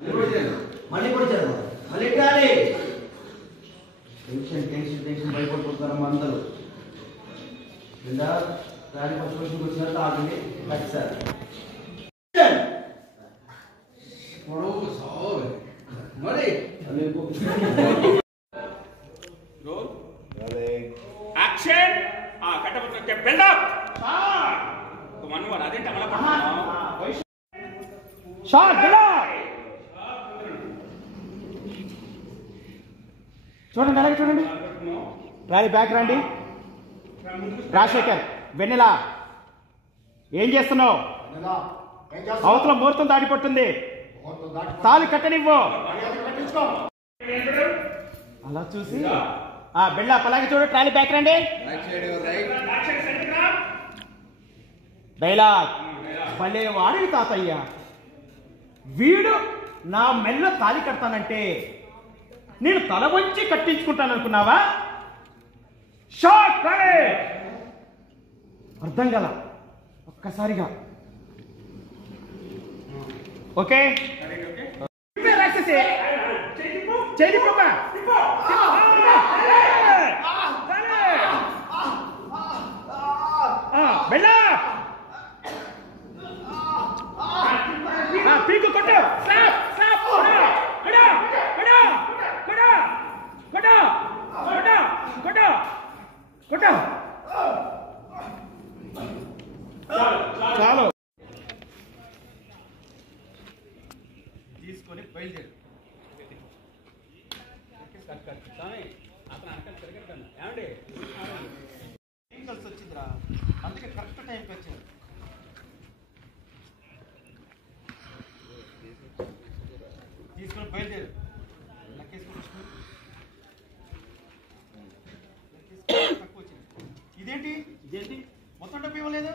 మళ్ళీ పొడిచారు మళ్ళీ కాలి tension tension tension భయపడిపోతున్నారు అందరూ ఇలా దాని ఫస్ట్ వచ్చిన ఆగండి సార్ మరి యాక్షన్ కట్టబోతుంటే బిల్డప్ అదేంటి అమల షాట్ బిల్డప్ చూడండి అలాగే చూడండి రాలి బ్యాక్ రండి రాజశేఖర్ వెన్నెలా ఏం చేస్తున్నావు అవతల ముహూర్తం దాడిపడుతుంది తాళి కట్టనివ్వు అలా చూసి బిల్డప్ అలాగే చూడు ట్రాలీ బ్యాక్ రండి డైలాగ్ భలే వాడి తాతయ్య వీడు నా మెల్ల తాళి కడతానంటే నేను తల వంచి కట్టించుకుంటాను అనుకున్నావా షాట్ అర్థం గల ఒక్కసారిగా ఓకే పీకు కొట్టు చాలు తీసుకొని బయలుదేరు ఏం కలిసి వచ్చిందిరా అందుకే కరెక్ట్ టైంకి వచ్చారు తీసుకొని బయలుదేరు తక్కువ వచ్చింది ఇదేంటి మొత్తం డబ్బు ఇవ్వలేదు